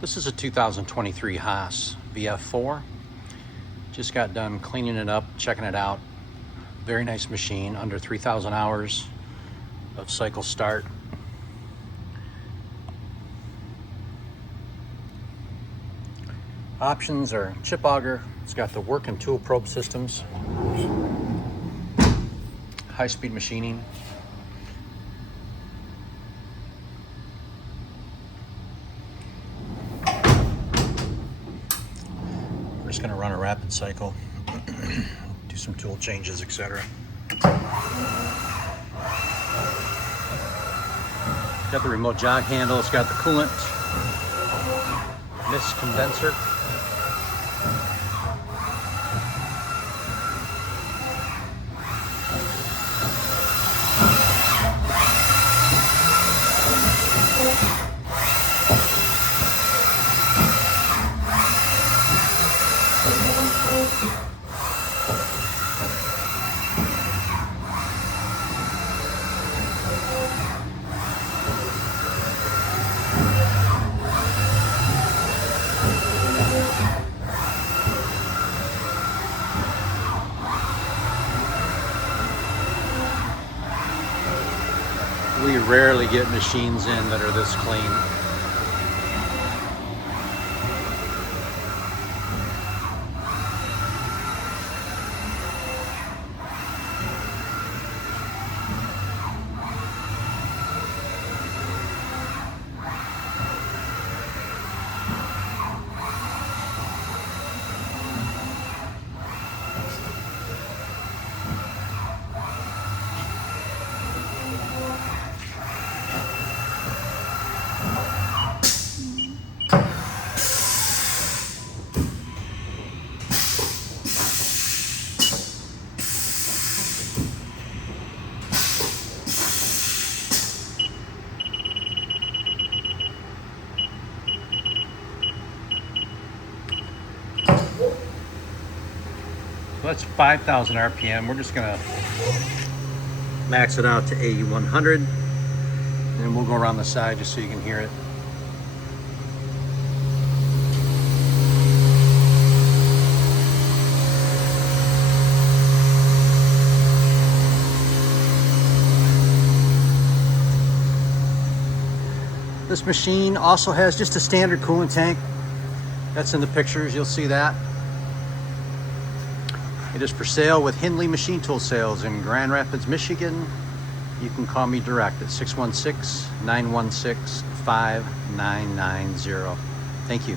This is a 2023 Haas VF-4. Just got done cleaning it up, checking it out. Very nice machine, under 3,000 hours of cycle start. Options are chip auger. It's got the work and tool probe systems, high-speed machining, we're just going to run a rapid cycle, do some tool changes, etc. Got the remote jog handle. It's got the coolant, mist condenser. We rarely get machines in that are this clean. So that's 5,000 RPM. We're just gonna max it out to 8,100, and we'll go around the side just so you can hear it. This machine also has just a standard coolant tank. That's in the pictures, you'll see that. It is for sale with Hindley Machine Tool Sales in Grand Rapids, Michigan. You can call me direct at 616-916-5990. Thank you.